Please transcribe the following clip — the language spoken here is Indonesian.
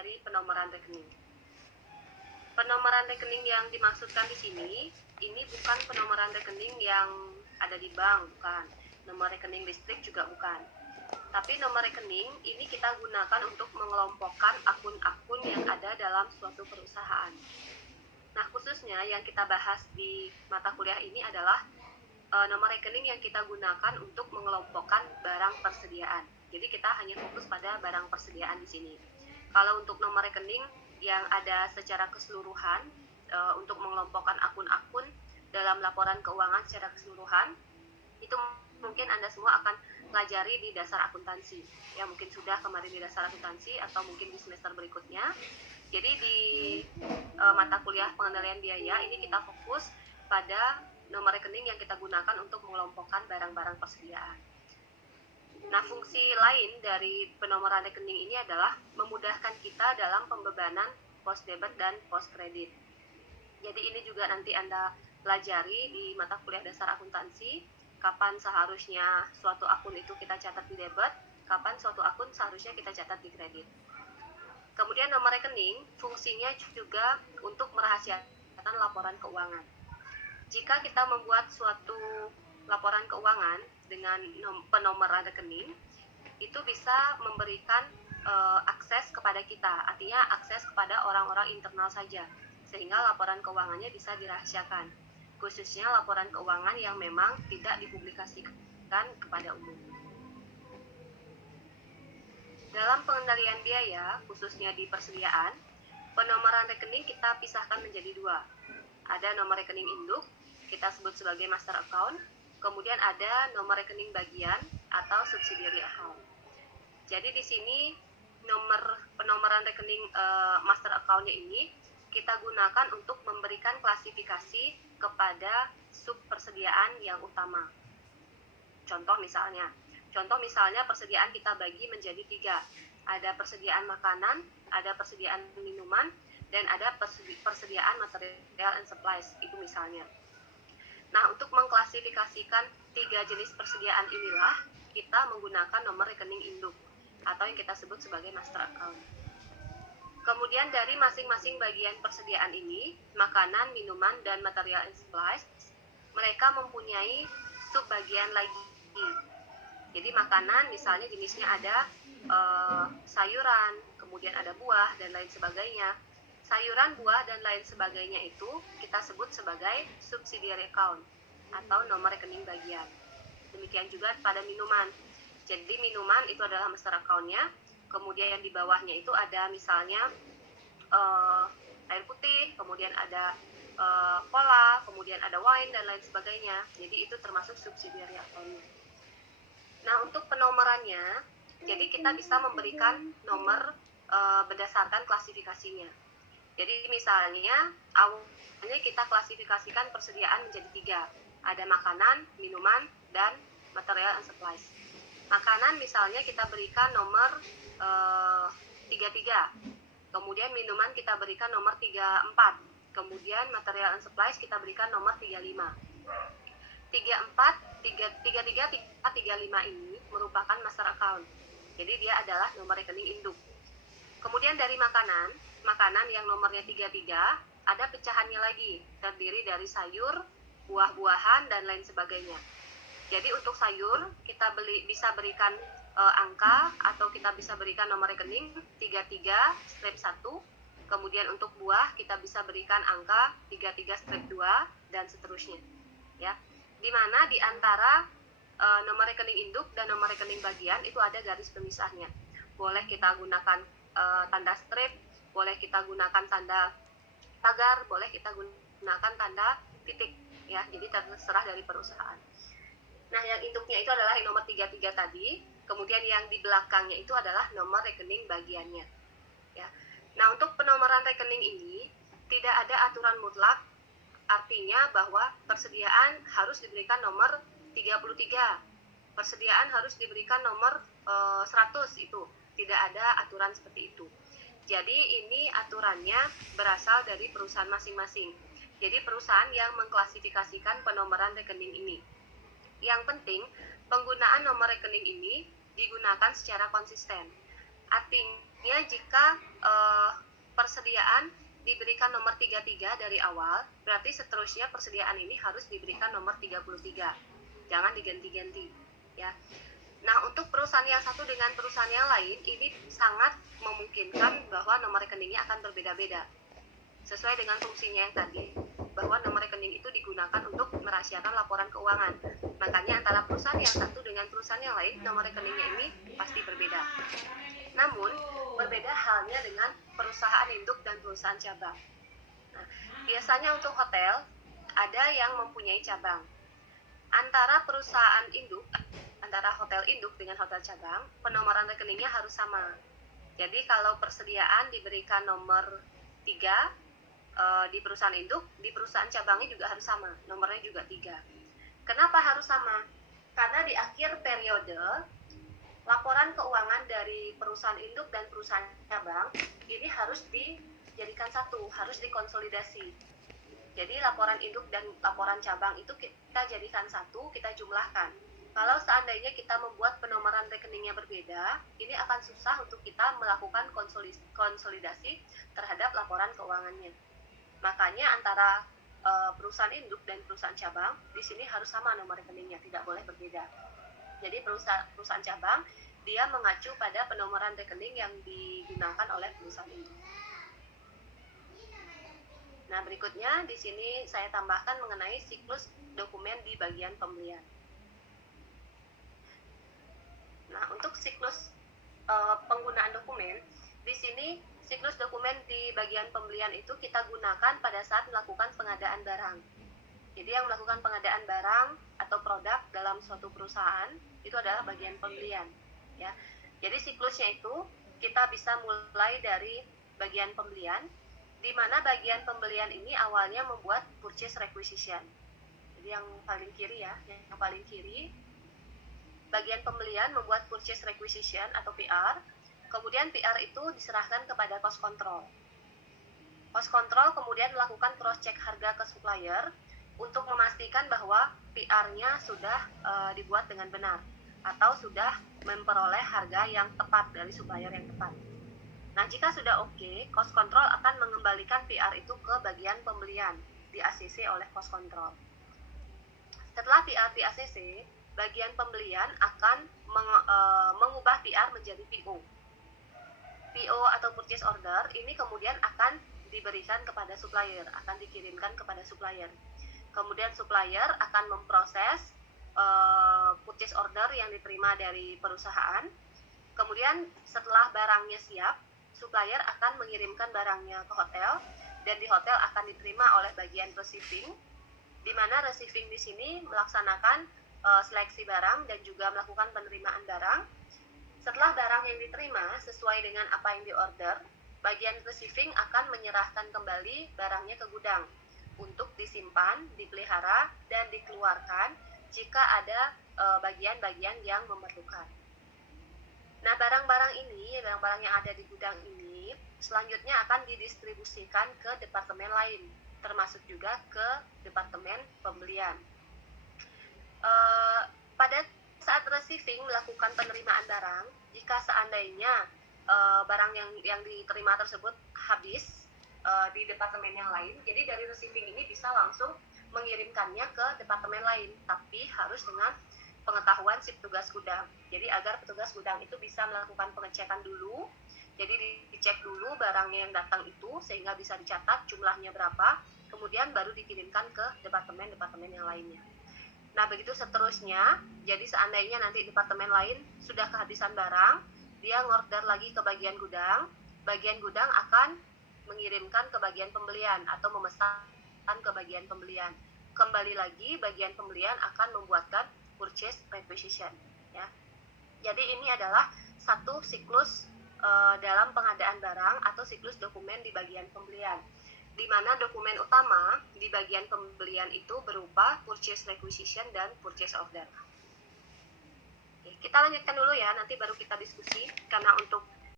dari penomoran rekening. Penomoran rekening yang dimaksudkan di sini, ini bukan penomoran rekening yang ada di bank, bukan. Nomor rekening listrik juga bukan. Tapi nomor rekening ini kita gunakan untuk mengelompokkan akun-akun yang ada dalam suatu perusahaan. Nah, khususnya yang kita bahas di mata kuliah ini adalah nomor rekening yang kita gunakan untuk mengelompokkan barang persediaan. Jadi kita hanya fokus pada barang persediaan di sini. Kalau untuk nomor rekening yang ada secara keseluruhan untuk mengelompokkan akun-akun dalam laporan keuangan secara keseluruhan, itu mungkin Anda semua akan pelajari di dasar akuntansi. Ya, mungkin sudah kemarin di dasar akuntansi atau mungkin di semester berikutnya. Jadi di mata kuliah pengendalian biaya ini kita fokus pada nomor rekening yang kita gunakan untuk mengelompokkan barang-barang persediaan. Nah, fungsi lain dari penomoran rekening ini adalah memudahkan kita dalam pembebanan pos debit dan pos kredit. Jadi ini juga nanti Anda pelajari di mata kuliah dasar akuntansi, kapan seharusnya suatu akun itu kita catat di debit, kapan suatu akun seharusnya kita catat di kredit. Kemudian nomor rekening fungsinya juga untuk merahasiakan laporan keuangan. Jika kita membuat suatu laporan keuangan dengan penomoran rekening, itu bisa memberikan akses kepada kita, artinya akses kepada orang-orang internal saja, sehingga laporan keuangannya bisa dirahasiakan, khususnya laporan keuangan yang memang tidak dipublikasikan kepada umum. Dalam pengendalian biaya, khususnya di persediaan, penomoran rekening kita pisahkan menjadi dua. Ada nomor rekening induk, kita sebut sebagai master account, kemudian ada nomor rekening bagian atau subsidiary account. Jadi di sini penomoran rekening master account-nya ini kita gunakan untuk memberikan klasifikasi kepada sub persediaan yang utama. Contoh misalnya persediaan kita bagi menjadi 3. Ada persediaan makanan, ada persediaan minuman, dan ada persediaan material and supplies, itu misalnya. Nah, untuk mengklasifikasikan 3 jenis persediaan inilah kita menggunakan nomor rekening induk atau yang kita sebut sebagai master account. Kemudian dari masing-masing bagian persediaan ini, makanan, minuman, dan material and supplies, mereka mempunyai subbagian lagi. Jadi makanan misalnya jenisnya ada sayuran, kemudian ada buah, dan lain sebagainya. Sayuran, buah, dan lain sebagainya itu kita sebut sebagai subsidiary account atau nomor rekening bagian. Demikian juga pada minuman. Jadi minuman itu adalah master account-nya, kemudian yang di bawahnya itu ada misalnya air putih, kemudian ada cola, kemudian ada wine, dan lain sebagainya. Jadi itu termasuk subsidiary account-nya. Nah, untuk penomorannya, jadi kita bisa memberikan nomor berdasarkan klasifikasinya. Jadi misalnya awalnya kita klasifikasikan persediaan menjadi 3. Ada makanan, minuman, dan material and supplies. Makanan misalnya kita berikan nomor 33. Kemudian minuman kita berikan nomor 34. Kemudian material and supplies kita berikan nomor 35. 35 ini merupakan master account. Jadi dia adalah nomor rekening induk. Kemudian dari makanan yang nomornya 33, ada pecahannya lagi, terdiri dari sayur, buah-buahan, dan lain sebagainya. Jadi untuk sayur kita bisa berikan angka atau kita bisa berikan nomor rekening 33/1. Kemudian untuk buah kita bisa berikan angka 33/2 dan seterusnya. Ya. Di mana di antara nomor rekening induk dan nomor rekening bagian itu ada garis pemisahnya. Boleh kita gunakan tanda strip, boleh kita gunakan tanda pagar, boleh kita gunakan tanda titik, ya. Jadi terserah dari perusahaan. Nah, yang induknya itu adalah yang nomor 33 tadi, kemudian yang di belakangnya itu adalah nomor rekening bagiannya, ya. Nah, untuk penomoran rekening ini tidak ada aturan mutlak, artinya bahwa persediaan harus diberikan nomor 33, persediaan harus diberikan nomor 100, itu tidak ada aturan seperti itu. Jadi ini aturannya berasal dari perusahaan masing-masing. Jadi perusahaan yang mengklasifikasikan penomoran rekening ini. Yang penting, penggunaan nomor rekening ini digunakan secara konsisten. Artinya jika persediaan diberikan nomor 33 dari awal, berarti seterusnya persediaan ini harus diberikan nomor 33. Jangan diganti-ganti, ya. Nah, untuk perusahaan yang satu dengan perusahaan yang lain, ini sangat memungkinkan bahwa nomor rekeningnya akan berbeda-beda. Sesuai dengan fungsinya yang tadi, bahwa nomor rekening itu digunakan untuk merahasiakan laporan keuangan. Makanya antara perusahaan yang satu dengan perusahaan yang lain, nomor rekeningnya ini pasti berbeda. Namun, berbeda halnya dengan perusahaan induk dan perusahaan cabang. Nah, biasanya untuk hotel, ada yang mempunyai cabang. Antara perusahaan induk, antara hotel induk dengan hotel cabang, penomoran rekeningnya harus sama. Jadi kalau persediaan diberikan nomor 3 di perusahaan induk, di perusahaan cabangnya juga harus sama, nomornya juga 3. Kenapa harus sama? Karena di akhir periode, laporan keuangan dari perusahaan induk dan perusahaan cabang ini harus dijadikan satu, harus dikonsolidasi. Jadi laporan induk dan laporan cabang itu kita jadikan satu, kita jumlahkan. Kalau seandainya kita membuat penomoran rekeningnya berbeda, ini akan susah untuk kita melakukan konsolidasi terhadap laporan keuangannya. Makanya antara perusahaan induk dan perusahaan cabang di sini harus sama nomor rekeningnya, tidak boleh berbeda. Jadi perusahaan cabang dia mengacu pada penomoran rekening yang digunakan oleh perusahaan induk. Nah, berikutnya di sini saya tambahkan mengenai siklus dokumen di bagian pembelian. Nah, untuk siklus penggunaan dokumen, di sini siklus dokumen di bagian pembelian itu kita gunakan pada saat melakukan pengadaan barang. Jadi yang melakukan pengadaan barang atau produk dalam suatu perusahaan itu adalah bagian pembelian, ya. Jadi siklusnya itu kita bisa mulai dari bagian pembelian, di mana bagian pembelian ini awalnya membuat purchase requisition. Jadi yang paling kiri ya, yang paling kiri, bagian pembelian membuat purchase requisition atau PR, kemudian PR itu diserahkan kepada cost control. Cost control kemudian melakukan cross check harga ke supplier untuk memastikan bahwa PR-nya sudah dibuat dengan benar atau sudah memperoleh harga yang tepat dari supplier yang tepat. Nah, jika sudah oke, cost control akan mengembalikan PR itu ke bagian pembelian di ACC oleh cost control. Setelah PR di ACC, bagian pembelian akan mengubah PR menjadi PO. PO atau purchase order ini kemudian akan diberikan kepada supplier, akan dikirimkan kepada supplier. Kemudian supplier akan memproses purchase order yang diterima dari perusahaan. Kemudian setelah barangnya siap, supplier akan mengirimkan barangnya ke hotel, dan di hotel akan diterima oleh bagian receiving, di mana receiving di sini melaksanakan seleksi barang dan juga melakukan penerimaan barang. Setelah barang yang diterima sesuai dengan apa yang diorder, bagian receiving akan menyerahkan kembali barangnya ke gudang untuk disimpan, dipelihara, dan dikeluarkan jika ada bagian-bagian yang memerlukan. Nah, barang-barang ini, barang-barang yang ada di gudang ini, selanjutnya akan didistribusikan ke departemen lain, termasuk juga ke departemen pembelian. Pada saat receiving melakukan penerimaan barang, jika seandainya barang yang diterima tersebut habis di departemen yang lain, jadi dari receiving ini bisa langsung mengirimkannya ke departemen lain, tapi harus dengan pengetahuan si petugas gudang. Jadi agar petugas gudang itu bisa melakukan pengecekan dulu, jadi dicek dulu barangnya yang datang itu sehingga bisa dicatat jumlahnya berapa, kemudian baru dikirimkan ke departemen-departemen yang lainnya. Nah, begitu seterusnya. Jadi seandainya nanti departemen lain sudah kehabisan barang, dia ngorder lagi ke bagian gudang akan mengirimkan ke bagian pembelian atau memesan ke bagian pembelian. Kembali lagi bagian pembelian akan membuatkan purchase requisition, ya. Jadi ini adalah satu siklus dalam pengadaan barang atau siklus dokumen di bagian pembelian, di mana dokumen utama di bagian pembelian itu berupa purchase requisition dan purchase order. Oke, kita lanjutkan dulu ya, nanti baru kita diskusi, karena untuk